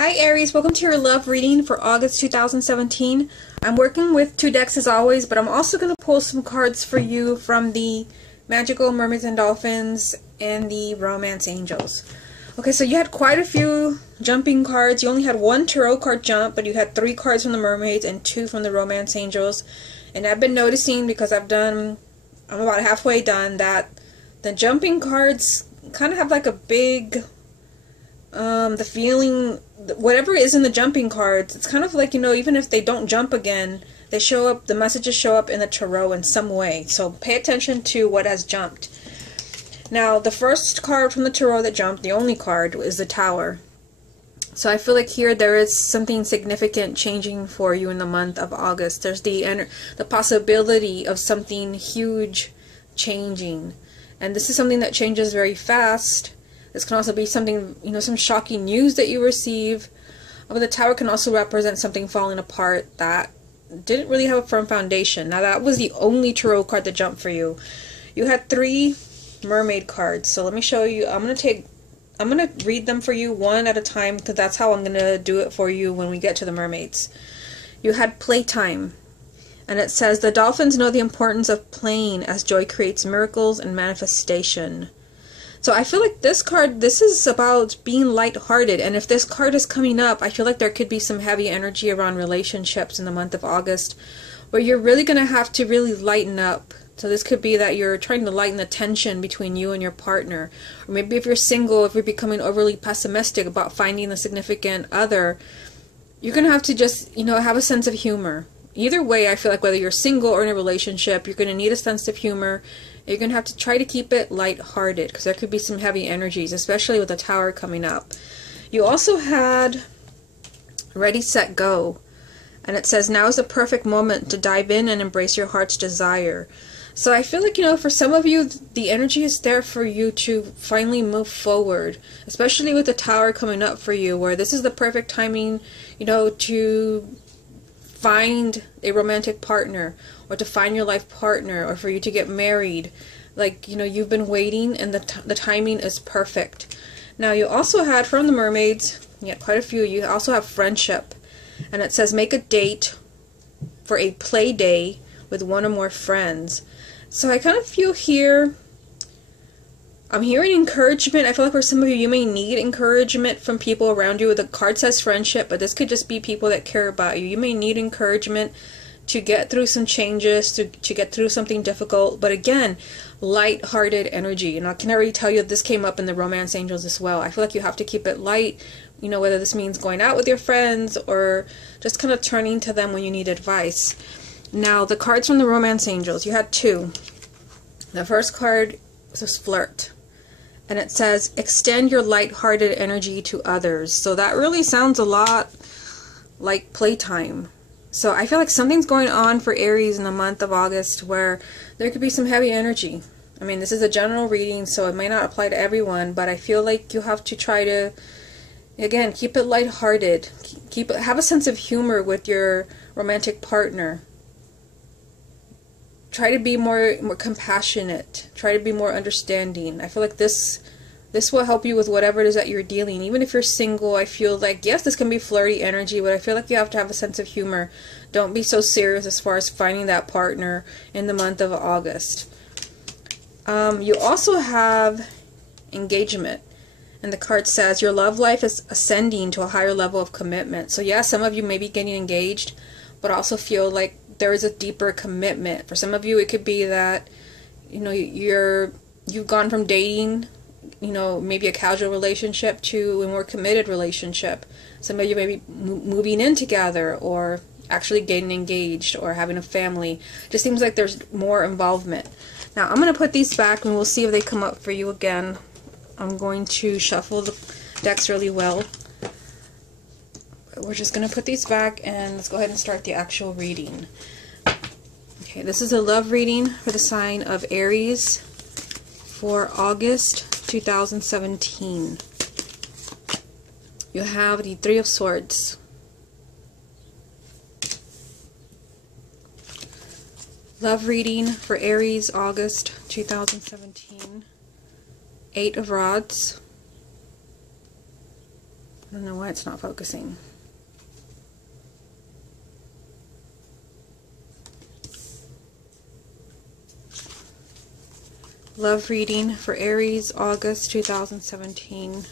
Hi Aries, welcome to your love reading for August 2017. I'm working with two decks as always, but I'm also going to pull some cards for you from the Magical Mermaids and Dolphins and the Romance Angels. Okay, so you had quite a few jumping cards. You only had one tarot card jump, but you had 3 cards from the Mermaids and 2 from the Romance Angels. And I've been noticing, because I'm about halfway done, that the jumping cards kind of have like a big the feeling, whatever is in the jumping cards, it's kind of like, even if they don't jump again, they show up, the messages show up in the tarot in some way. So pay attention to what has jumped. Now, the first card from the tarot that jumped, the only card, is the Tower. So I feel like here there is something significant changing for you in the month of August. There's the possibility of something huge changing. And this is something that changes very fast. This can also be something, some shocking news that you receive. But the Tower can also represent something falling apart that didn't really have a firm foundation. Now, that was the only tarot card that jumped for you. You had 3 mermaid cards. So let me show you. I'm going to read them for you one at a time, because that's how I'm going to do it for you when we get to the mermaids. You had Playtime. And it says, the dolphins know the importance of playing as joy creates miracles and manifestation. So I feel like this card, this is about being lighthearted, and if this card is coming up, I feel like there could be some heavy energy around relationships in the month of August, where you're really going to have to really lighten up. So this could be that you're trying to lighten the tension between you and your partner, or maybe if you're single, if you're becoming overly pessimistic about finding a significant other, you're going to have to just, have a sense of humor. Either way, I feel like whether you're single or in a relationship, you're going to need a sense of humor. You're going to have to try to keep it lighthearted, because there could be some heavy energies, especially with the Tower coming up. You also had Ready, Set, Go. And it says, now is the perfect moment to dive in and embrace your heart's desire. So I feel like, for some of you, the energy is there for you to finally move forward, especially with the Tower coming up for you, where this is the perfect timing, to find a romantic partner, or to find your life partner, or for you to get married. Like, you've been waiting, and the timing is perfect. Now, you also had, from the mermaids, you had quite a few, you also have Friendship. And it says, make a date for a play day with one or more friends. So I kind of feel here, I'm hearing encouragement. I feel like for some of you, you may need encouragement from people around you. The card says friendship, but this could just be people that care about you. You may need encouragement to get through some changes, to get through something difficult. But again, light-hearted energy. And I can already tell you this came up in the Romance Angels as well. I feel like you have to keep it light, whether this means going out with your friends or just kind of turning to them when you need advice. Now, the cards from the Romance Angels, you had 2. The first card was Flirt. And it says, extend your light-hearted energy to others. So that really sounds a lot like Playtime. So I feel like something's going on for Aries in the month of August where there could be some heavy energy. I mean, this is a general reading, so it may not apply to everyone, but I feel like you have to try to, again, keep it lighthearted. Have a sense of humor with your romantic partner. Try to be more compassionate. Try to be more understanding. I feel like this will help you with whatever it is that you're dealing. Even if you're single, I feel like, yes, this can be flirty energy, but I feel like you have to have a sense of humor. Don't be so serious as far as finding that partner in the month of August. You also have Engagement. And the card says, your love life is ascending to a higher level of commitment. So yeah, some of you may be getting engaged, but also feel like there is a deeper commitment. For some of you, it could be that, you've gone from dating, maybe a casual relationship to a more committed relationship. Some of you may be moving in together, or actually getting engaged, or having a family. It just seems like there's more involvement. Now, I'm going to put these back, and we'll see if they come up for you again. I'm going to shuffle the decks really well. We're just going to put these back, and let's go ahead and start the actual reading. Okay, this is a love reading for the sign of Aries for August 2017. You have the 3 of Swords. Love reading for Aries August 2017. 8 of Rods. I don't know why it's not focusing. Love reading for Aries, August 2017.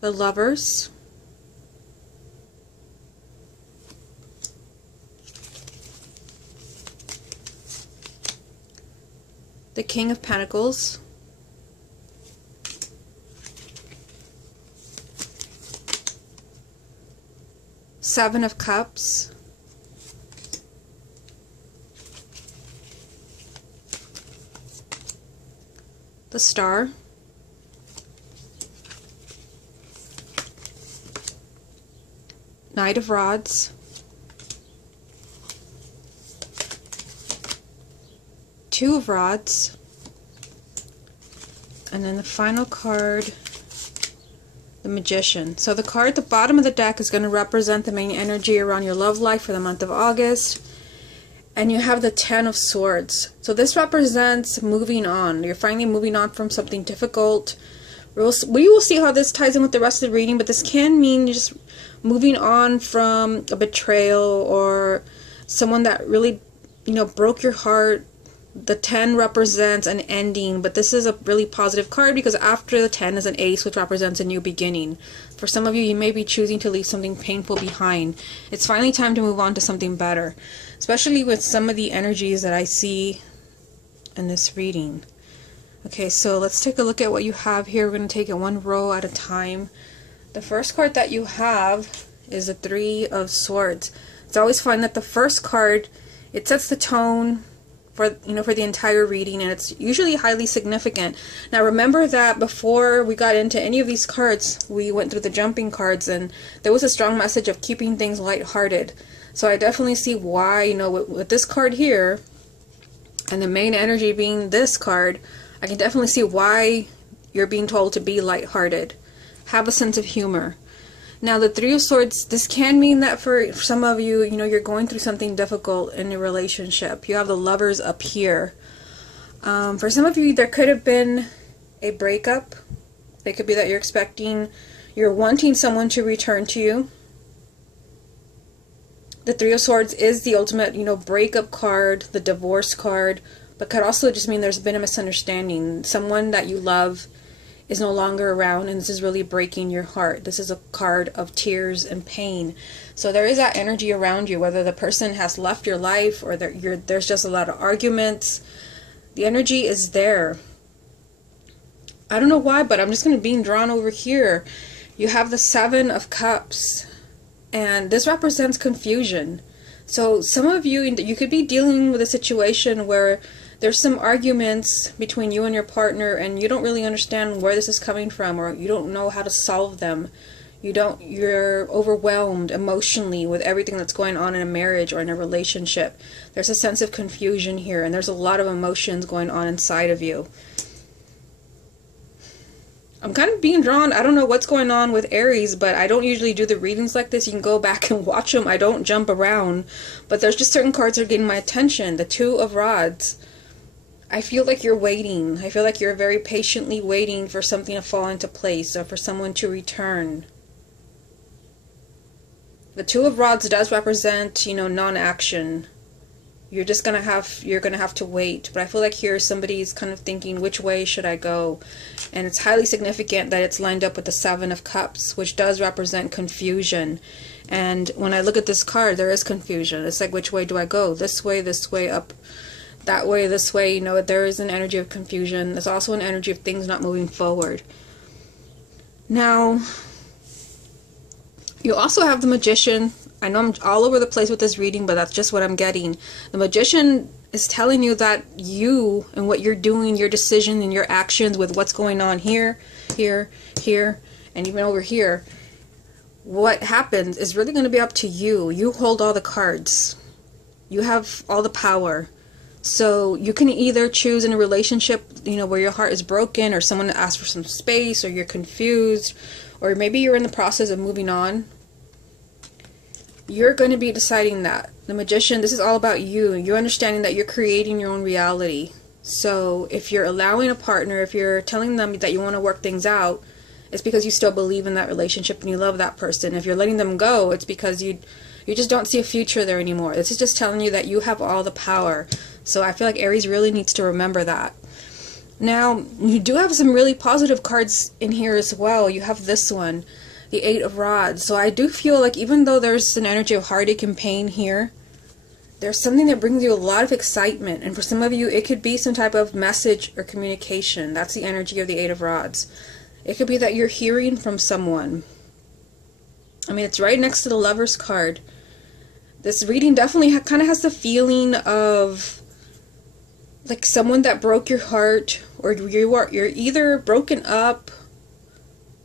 The Lovers. The King of Pentacles. Seven of Cups. The Star. Knight of Rods. Two of Rods. And then the final card, the Magician. So the card at the bottom of the deck is going to represent the main energy around your love life for the month of August. And you have the Ten of Swords. So this represents moving on. You're finally moving on from something difficult. We will see how this ties in with the rest of the reading, but this can mean just moving on from a betrayal or someone that really, broke your heart. The 10 represents an ending, but this is a really positive card because after the 10 is an ace, which represents a new beginning. For some of you, you may be choosing to leave something painful behind. It's finally time to move on to something better, especially with some of the energies that I see in this reading. Okay, so let's take a look at what you have here. We're going to take it one row at a time. The first card that you have is the Three of Swords. It's always fun that the first card, it sets the tone for the entire reading, and it's usually highly significant. Now remember that before we got into any of these cards, we went through the jumping cards, and there was a strong message of keeping things lighthearted. So I definitely see why, with this card here, and the main energy being this card, I can definitely see why you're being told to be lighthearted. Have a sense of humor. Now the Three of Swords, this can mean that for some of you, you're going through something difficult in your relationship. You have the Lovers up here. For some of you, there could have been a breakup. It could be that you're wanting someone to return to you. The Three of Swords is the ultimate, breakup card, the divorce card, but could also just mean there's been a misunderstanding. Someone that you love is no longer around, and this is really breaking your heart. This is a card of tears and pain. So there is that energy around you, whether the person has left your life or there's just a lot of arguments. The energy is there. I don't know why, but I'm just going to be drawn over here. You have the Seven of Cups, and this represents confusion. So some of you could be dealing with a situation where there's some arguments between you and your partner, and you don't really understand where this is coming from, or you don't know how to solve them. You're overwhelmed emotionally with everything that's going on in a marriage or in a relationship. There's a sense of confusion here, and there's a lot of emotions going on inside of you. I'm kind of being drawn. I don't know what's going on with Aries, but I don't usually do the readings like this. You can go back and watch them. I don't jump around, but there's just certain cards that are getting my attention. The Two of Rods. I feel like you're waiting. I feel like you're very patiently waiting for something to fall into place or for someone to return. The Two of Rods does represent, non-action. You're gonna have to wait. But I feel like here somebody's kind of thinking, which way should I go? And it's highly significant that it's lined up with the Seven of Cups, which does represent confusion. And when I look at this card, there is confusion. It's like, which way do I go? This way, up, that way, this way. There is an energy of confusion. There's also an energy of things not moving forward. Now, you also have the Magician. I know I'm all over the place with this reading, but that's just what I'm getting. The Magician is telling you that you and what you're doing, your decision and your actions with what's going on here, and even over here, what happens is really going to be up to you. You hold all the cards. You have all the power. So you can either choose in a relationship, where your heart is broken, or someone asks for some space, or you're confused, or maybe you're in the process of moving on. You're going to be deciding that. The Magician, this is all about you. You're understanding that you're creating your own reality. So if you're allowing a partner, if you're telling them that you want to work things out, it's because you still believe in that relationship and you love that person. If you're letting them go, it's because you just don't see a future there anymore. This is just telling you that you have all the power. So I feel like Aries really needs to remember that. Now, you do have some really positive cards in here as well. You have this one, the Eight of Rods. So I do feel like even though there's an energy of heartache and pain here, there's something that brings you a lot of excitement. And for some of you, it could be some type of message or communication. That's the energy of the Eight of Rods. It could be that you're hearing from someone. I mean, it's right next to the Lover's card. This reading definitely kind of has the feeling of like someone that broke your heart, or you're either broken up,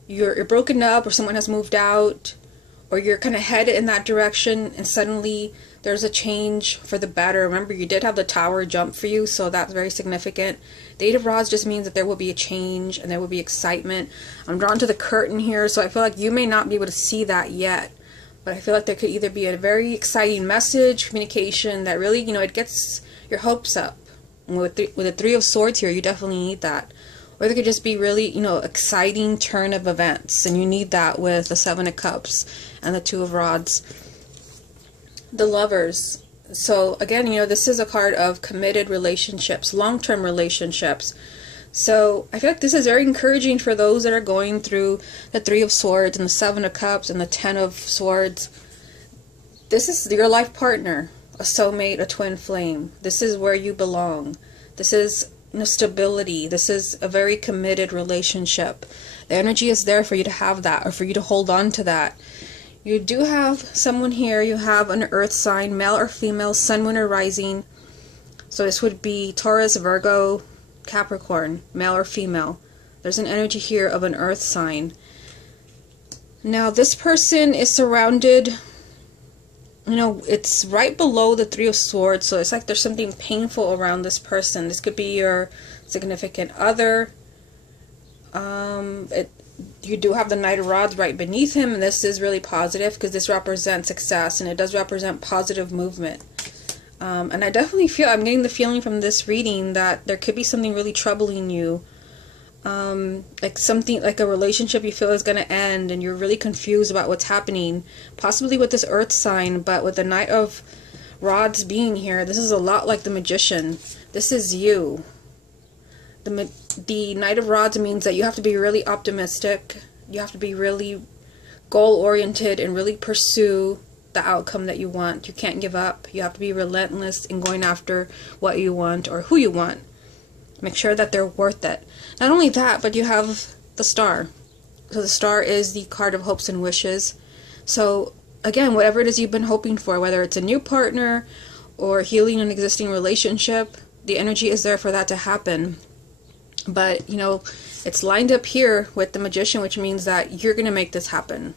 you're broken up, or someone has moved out, or you're kind of headed in that direction, and suddenly there's a change for the better. Remember, you did have the Tower jump for you, so that's very significant. The Eight of Rods just means that there will be a change and there will be excitement. I'm drawn to the curtain here, so I feel like you may not be able to see that yet. But I feel like there could either be a very exciting message, communication that really, it gets your hopes up. And with the Three of Swords here, you definitely need that. Or there could just be really, exciting turn of events. And you need that with the Seven of Cups and the Two of Rods. The Lovers. So again, this is a card of committed relationships, long-term relationships. So I feel like this is very encouraging for those that are going through the Three of Swords and the Seven of Cups and the Ten of Swords. This is your life partner, a soulmate, a twin flame. This is where you belong. This is stability. This is a very committed relationship. The energy is there for you to have that, or for you to hold on to that. You do have someone here. You have an earth sign, male or female, sun, moon, or rising. So this would be Taurus, Virgo, Capricorn, male or female. There's an energy here of an earth sign. Now this person is surrounded, it's right below the Three of Swords, so it's like there's something painful around this person. This could be your significant other. You do have the Knight of Rods right beneath him, and this is really positive because this represents success, and it does represent positive movement. And I definitely feel, I'm getting the feeling from this reading that there could be something really troubling you. Like something, like a relationship you feel is going to end and you're really confused about what's happening. Possibly with this earth sign, but with the Knight of Rods being here, this is a lot like the Magician. This is you. The Knight of Rods means that you have to be really optimistic. You have to be really goal-oriented and really pursue the outcome that you want. You can't give up. You have to be relentless in going after what you want or who you want. Make sure that they're worth it. Not only that, but you have the Star. So the Star is the card of hopes and wishes. So again, whatever it is you've been hoping for, whether it's a new partner or healing an existing relationship, the energy is there for that to happen. But, it's lined up here with the Magician, which means that you're going to make this happen.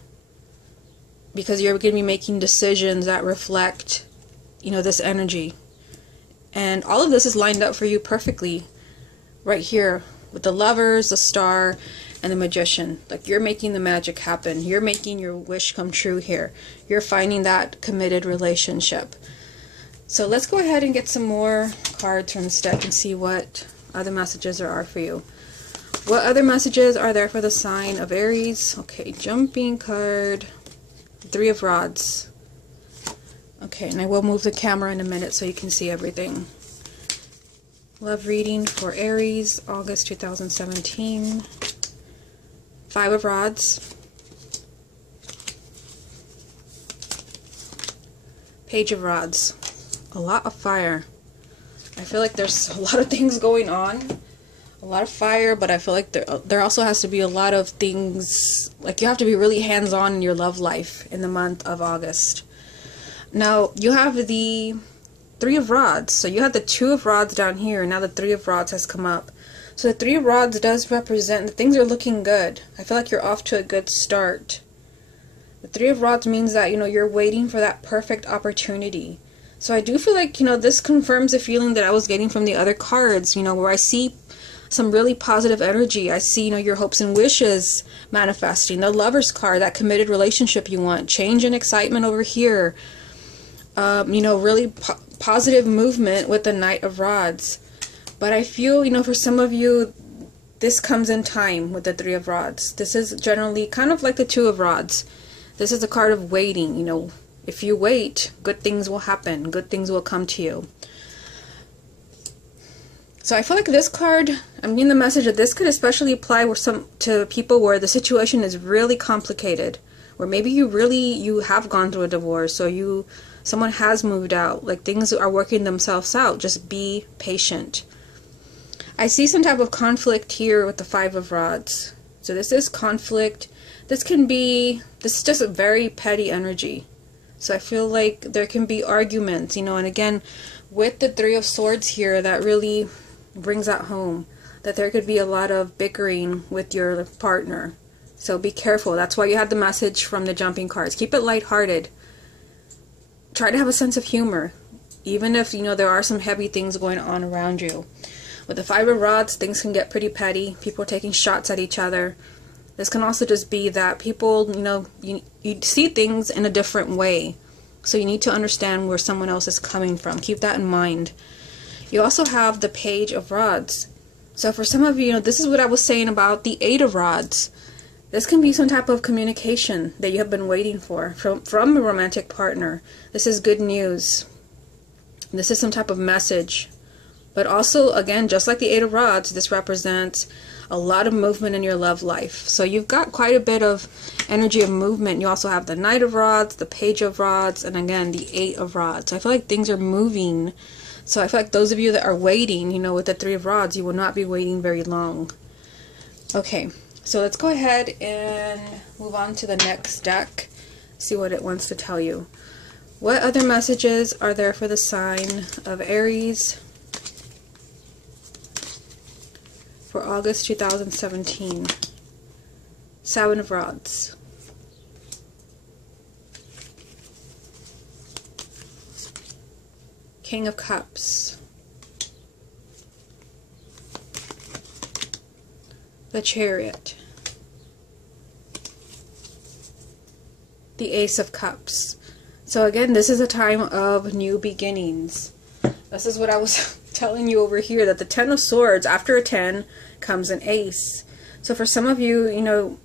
Because you're going to be making decisions that reflect, this energy. And all of this is lined up for you perfectly right here with the Lovers, the Star, and the Magician. Like, you're making the magic happen. You're making your wish come true here. You're finding that committed relationship. So let's go ahead and get some more cards from this deck and see what other messages there are for you. What other messages are there for the sign of Aries? Okay, jumping card, Three of Rods. Okay, and I will move the camera in a minute so you can see everything. Love reading for Aries, August 2017. Five of Rods. Page of Rods. A lot of fire. I feel like there's a lot of things going on. A lot of fire, but I feel like there also has to be a lot of things, like you have to be really hands-on in your love life in the month of August. Now, you have the Three of Rods. So you had the Two of Rods down here, and now the Three of Rods has come up. So the Three of Rods does represent that things are looking good. I feel like you're off to a good start. The Three of Rods means that, you're waiting for that perfect opportunity. So I do feel like, this confirms a feeling that I was getting from the other cards, where I see some really positive energy. I see, your hopes and wishes manifesting. The Lover's card, that committed relationship you want. Change and excitement over here. Really positive movement with the Knight of Rods. But I feel, for some of you, this comes in time with the Three of Rods. This is generally kind of like the Two of Rods. This is a card of waiting. You know, if you wait, good things will happen. Good things will come to you. So I feel like this card, I'm getting the message that this could especially apply to people where the situation is really complicated. Where maybe you have gone through a divorce, or someone has moved out. Like, things are working themselves out. Just be patient. I see some type of conflict here with the Five of Rods. So this is conflict. This is just a very petty energy. So I feel like there can be arguments, you know, and again, with the Three of Swords here, that really brings that home. That there could be a lot of bickering with your partner. So be careful. That's why you had the message from the jumping cards. Keep it lighthearted. Try to have a sense of humor. Even if, you know, there are some heavy things going on around you. With the Five of Rods, things can get pretty petty. People are taking shots at each other. This can also just be that people, you know, you see things in a different way. So you need to understand where someone else is coming from. Keep that in mind. You also have the Page of Rods. So for some of you, you know, this is what I was saying about the Eight of Rods. This can be some type of communication that you have been waiting for from a romantic partner. This is good news. This is some type of message. But also, again, just like the Eight of Rods, this represents a lot of movement in your love life. So you've got quite a bit of energy of movement. You also have the Knight of Rods, the Page of Rods, and again, the Eight of Rods. So I feel like things are moving. So I feel like those of you that are waiting, you know, with the Three of Rods, you will not be waiting very long. Okay, so let's go ahead and move on to the next deck. See what it wants to tell you. What other messages are there for the sign of Aries for August 2017? Seven of Rods. King of Cups. The Chariot. The Ace of Cups. So again, this is a time of new beginnings. This is what I was telling you over here, that the Ten of Swords, after a 10 comes an Ace. So for some of you, you know,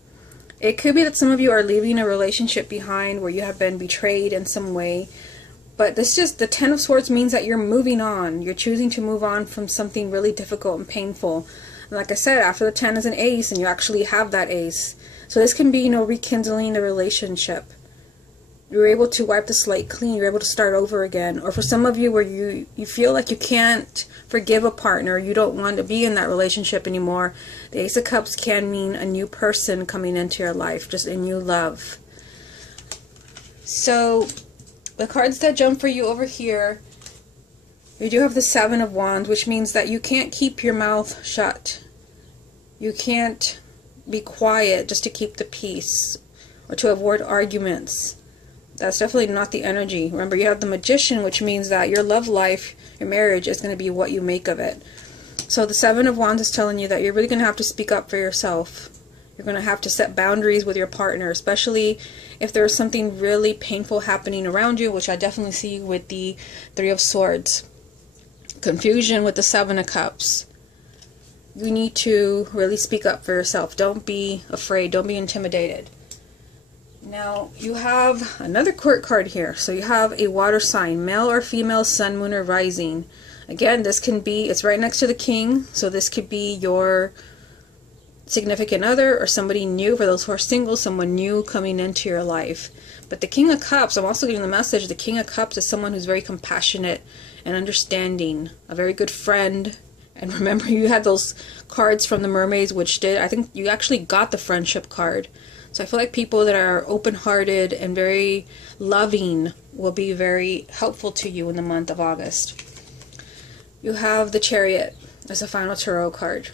it could be that some of you are leaving a relationship behind where you have been betrayed in some way. But this just, the Ten of Swords means that you're moving on. You're choosing to move on from something really difficult and painful. And like I said, after the 10 is an Ace, and you actually have that Ace. So this can be, you know, rekindling the relationship. You're able to wipe the slate clean. You're able to start over again. Or for some of you where you feel like you can't forgive a partner, you don't want to be in that relationship anymore, the Ace of Cups can mean a new person coming into your life, just a new love. So the cards that jump for you over here, you do have the Seven of Wands, which means that you can't keep your mouth shut. You can't be quiet just to keep the peace or to avoid arguments. That's definitely not the energy. Remember, you have the Magician, which means that your love life, your marriage, is going to be what you make of it. So the Seven of Wands is telling you that you're really going to have to speak up for yourself. You're going to have to set boundaries with your partner, especially if there's something really painful happening around you, which I definitely see with the Three of Swords. Confusion with the Seven of Cups. You need to really speak up for yourself. Don't be afraid. Don't be intimidated. Now, you have another court card here. So you have a water sign, male or female, sun, moon, or rising. Again, this can be, it's right next to the king, so this could be your significant other or somebody new. For those who are single, someone new coming into your life. But the King of Cups, I'm also getting the message, the King of Cups is someone who's very compassionate and understanding, a very good friend. And remember, you had those cards from the Mermaids, which did, I think you actually got the friendship card. So I feel like people that are open-hearted and very loving will be very helpful to you in the month of August. You have the Chariot as a final tarot card.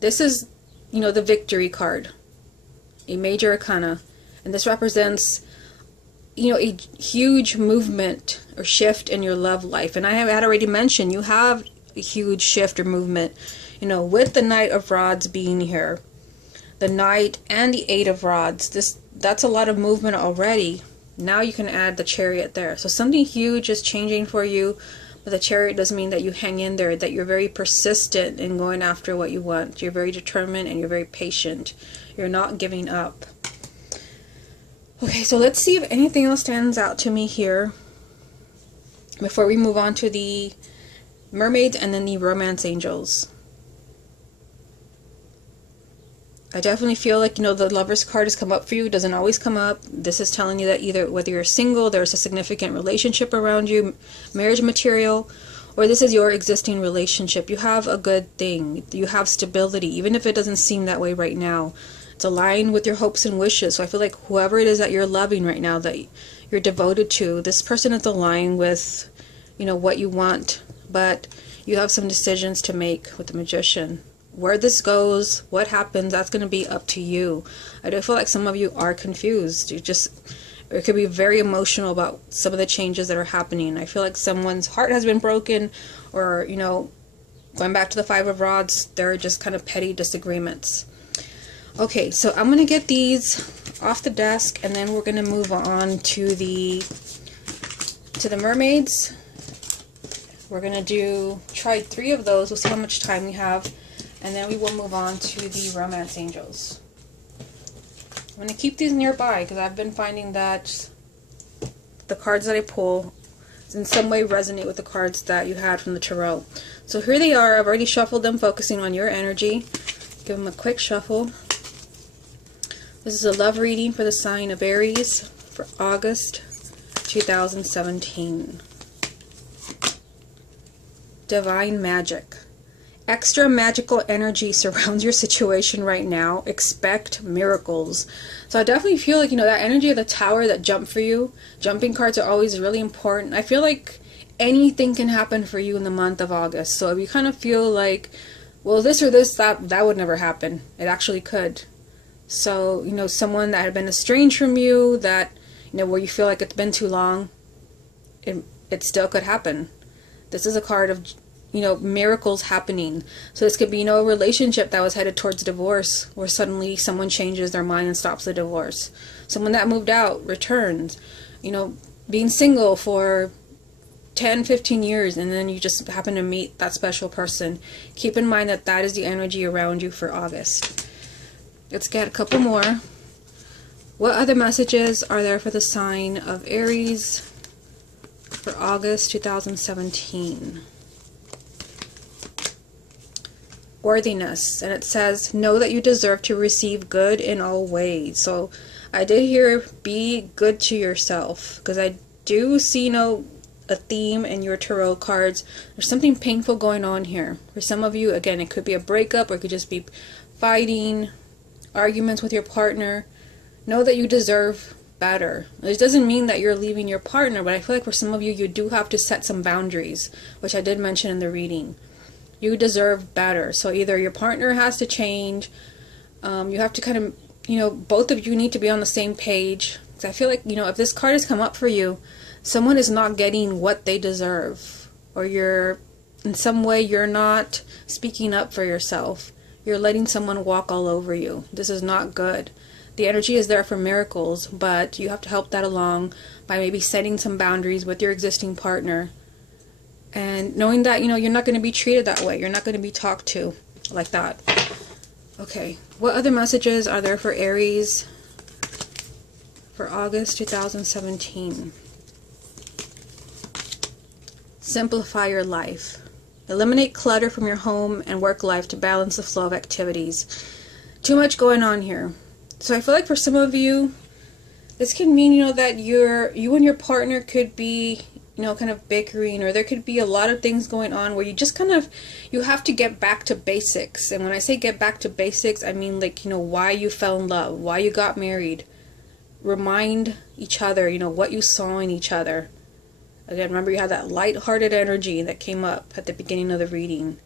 This is, you know, the victory card, a major arcana. And this represents, you know, a huge movement or shift in your love life. And I had already mentioned, you have a huge shift or movement, you know, with the Knight of Rods being here. The Knight and the Eight of Rods, that's a lot of movement already. Now you can add the Chariot there. So something huge is changing for you, But the Chariot does mean that you hang in there, that you're very persistent in going after what you want. You're very determined and you're very patient. You're not giving up. Okay, so let's see if anything else stands out to me here before we move on to the Mermaids and then the Romance Angels. I definitely feel like, you know, the Lover's card has come up for you. It doesn't always come up. This is telling you that either whether you're single, there's a significant relationship around you, marriage material, or this is your existing relationship. You have a good thing. You have stability, even if it doesn't seem that way right now. It's aligned with your hopes and wishes. So I feel like whoever it is that you're loving right now, that you're devoted to, this person is aligned with, you know, what you want. But you have some decisions to make with the Magician. Where this goes, what happens, that's going to be up to you. I do feel like some of you are confused. It could be very emotional about some of the changes that are happening. I feel like someone's heart has been broken, or, you know, going back to the Five of Rods, they're just kind of petty disagreements. Okay, so I'm going to get these off the desk, and then we're going to move on to the Mermaids. We're going to try 3 of those. We'll see how much time we have. And then we will move on to the Romance Angels. I'm going to keep these nearby because I've been finding that the cards that I pull in some way resonate with the cards that you had from the Tarot. So here they are. I've already shuffled them, focusing on your energy. Give them a quick shuffle. This is a love reading for the sign of Aries for August 2017. Divine Magic. Extra magical energy surrounds your situation right now. Expect miracles. So I definitely feel like, you know, that energy of the Tower that jumped for you. Jumping cards are always really important. I feel like anything can happen for you in the month of August. So if you kind of feel like, well, this or this, that would never happen. It actually could. So, you know, someone that had been estranged from you, that, you know, where you feel like it's been too long, it still could happen. This is a card of, you know, miracles happening. So this could be, you know, a relationship that was headed towards divorce, where suddenly someone changes their mind and stops the divorce. Someone that moved out returns. You know, being single for 10, 15 years, and then you just happen to meet that special person. Keep in mind that that is the energy around you for August. Let's get a couple more. What other messages are there for the sign of Aries for August 2017? Worthiness, and it says, know that you deserve to receive good in all ways. So I did hear be good to yourself, because I do see, you know, a theme in your tarot cards. There's something painful going on here. For some of you, again, it could be a breakup, or it could just be fighting, arguments with your partner. Know that you deserve better. It doesn't mean that you're leaving your partner, but I feel like for some of you, you do have to set some boundaries, which I did mention in the reading. You deserve better. So either your partner has to change, you have to kind of, you know, both of you need to be on the same page. Because I feel like, you know, if this card has come up for you, someone is not getting what they deserve, or you're, in some way, you're not speaking up for yourself. You're letting someone walk all over you. This is not good. The energy is there for miracles, but you have to help that along by maybe setting some boundaries with your existing partner. And knowing that, you know, you're not going to be treated that way. You're not going to be talked to like that. Okay. What other messages are there for Aries for August 2017? Simplify your life. Eliminate clutter from your home and work life to balance the flow of activities. Too much going on here. So I feel like for some of you, this can mean, you know, that you and your partner could be, you know, kind of bickering, or there could be a lot of things going on where you just kind of, you have to get back to basics. And when I say get back to basics, I mean, like, you know, why you fell in love, why you got married. Remind each other, you know, what you saw in each other. Again, remember, you had that light-hearted energy that came up at the beginning of the reading.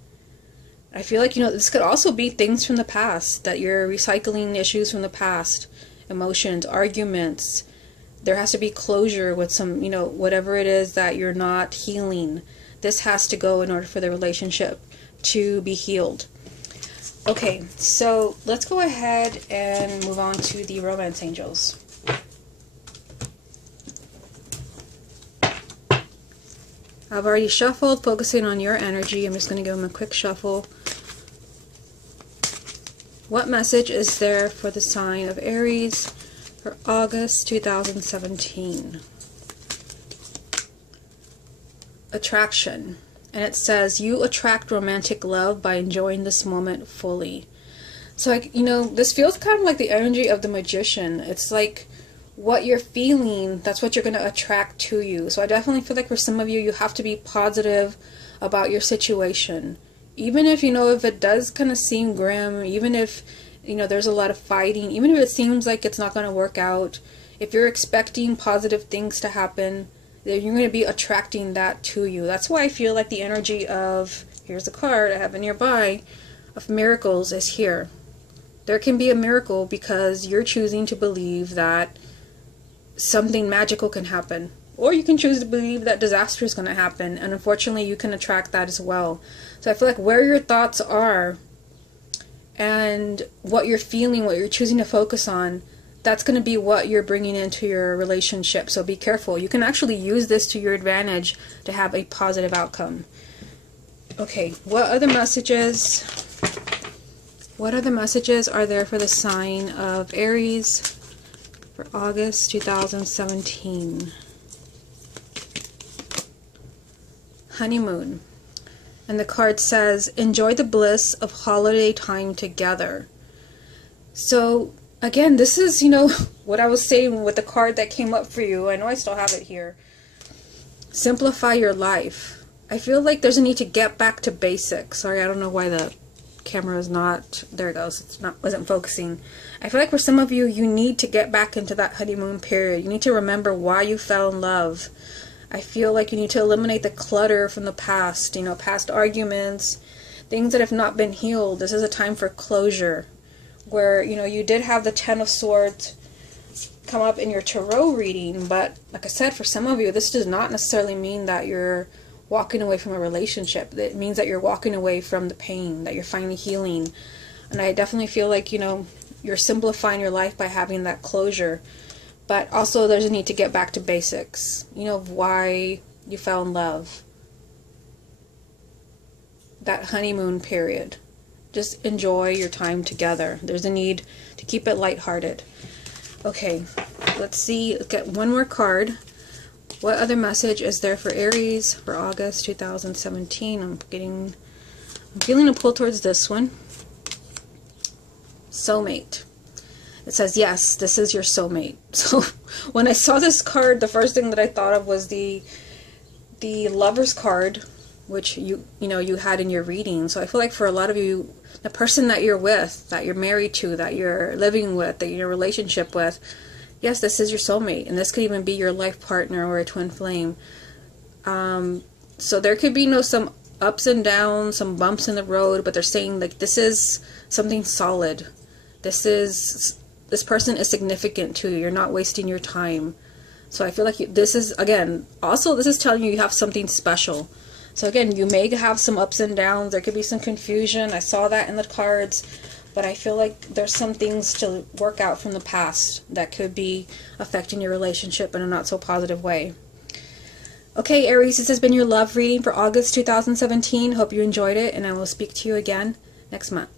I feel like, you know, this could also be things from the past, that you're recycling issues from the past, emotions, arguments. There has to be closure with some, you know, whatever it is that you're not healing. This has to go in order for the relationship to be healed. Okay, so let's go ahead and move on to the Romance Angels. I've already shuffled, focusing on your energy. I'm just going to give them a quick shuffle. What message is there for the sign of Aries for August 2017? Attraction. And it says, you attract romantic love by enjoying this moment fully. So, like, you know, this feels kind of like the energy of the magician. It's like what you're feeling, that's what you're going to attract to you. So I definitely feel like for some of you, you have to be positive about your situation. Even if, you know, if it does kind of seem grim, even if, you know, there's a lot of fighting, even if it seems like it's not going to work out, if you're expecting positive things to happen, then you're going to be attracting that to you. That's why I feel like the energy of, here's a card I have nearby, of miracles is here. There can be a miracle because you're choosing to believe that something magical can happen. Or you can choose to believe that disaster is going to happen, and unfortunately you can attract that as well. So I feel like where your thoughts are and what you're feeling, what you're choosing to focus on, that's going to be what you're bringing into your relationship. So be careful. You can actually use this to your advantage to have a positive outcome. Okay, what other messages are there for the sign of Aries for August 2017? Honeymoon. And the card says, enjoy the bliss of holiday time together. So, again, this is, you know, what I was saying with the card that came up for you. I know I still have it here. Simplify your life. I feel like there's a need to get back to basics. Sorry, I don't know why the camera is not, there it goes, wasn't focusing. I feel like for some of you, you need to get back into that honeymoon period. You need to remember why you fell in love. I feel like you need to eliminate the clutter from the past, you know, past arguments, things that have not been healed. This is a time for closure, where, you know, you did have the Ten of Swords come up in your tarot reading, but like I said, for some of you, this does not necessarily mean that you're walking away from a relationship. It means that you're walking away from the pain, that you're finally healing. And I definitely feel like, you know, you're simplifying your life by having that closure. But also there's a need to get back to basics, you know, of why you fell in love. That honeymoon period. Just enjoy your time together. There's a need to keep it lighthearted. Okay, let's see. Let's get one more card. What other message is there for Aries for August 2017? I'm feeling a pull towards this one. Soulmate. It says, yes, this is your soulmate. So when I saw this card, the first thing that I thought of was the Lover's card, which you had in your reading. So I feel like for a lot of you, the person that you're with, that you're married to, that you're living with, that you're in a relationship with, yes, this is your soulmate. And this could even be your life partner or a twin flame. So there could be some ups and downs, some bumps in the road, but they're saying like this is something solid. This person is significant to you. You're not wasting your time. So I feel like this is, again, also this is telling you have something special. So again, you may have some ups and downs. There could be some confusion. I saw that in the cards. But I feel like there's some things to work out from the past that could be affecting your relationship in a not so positive way. Okay, Aries, this has been your love reading for August 2017. Hope you enjoyed it, and I will speak to you again next month.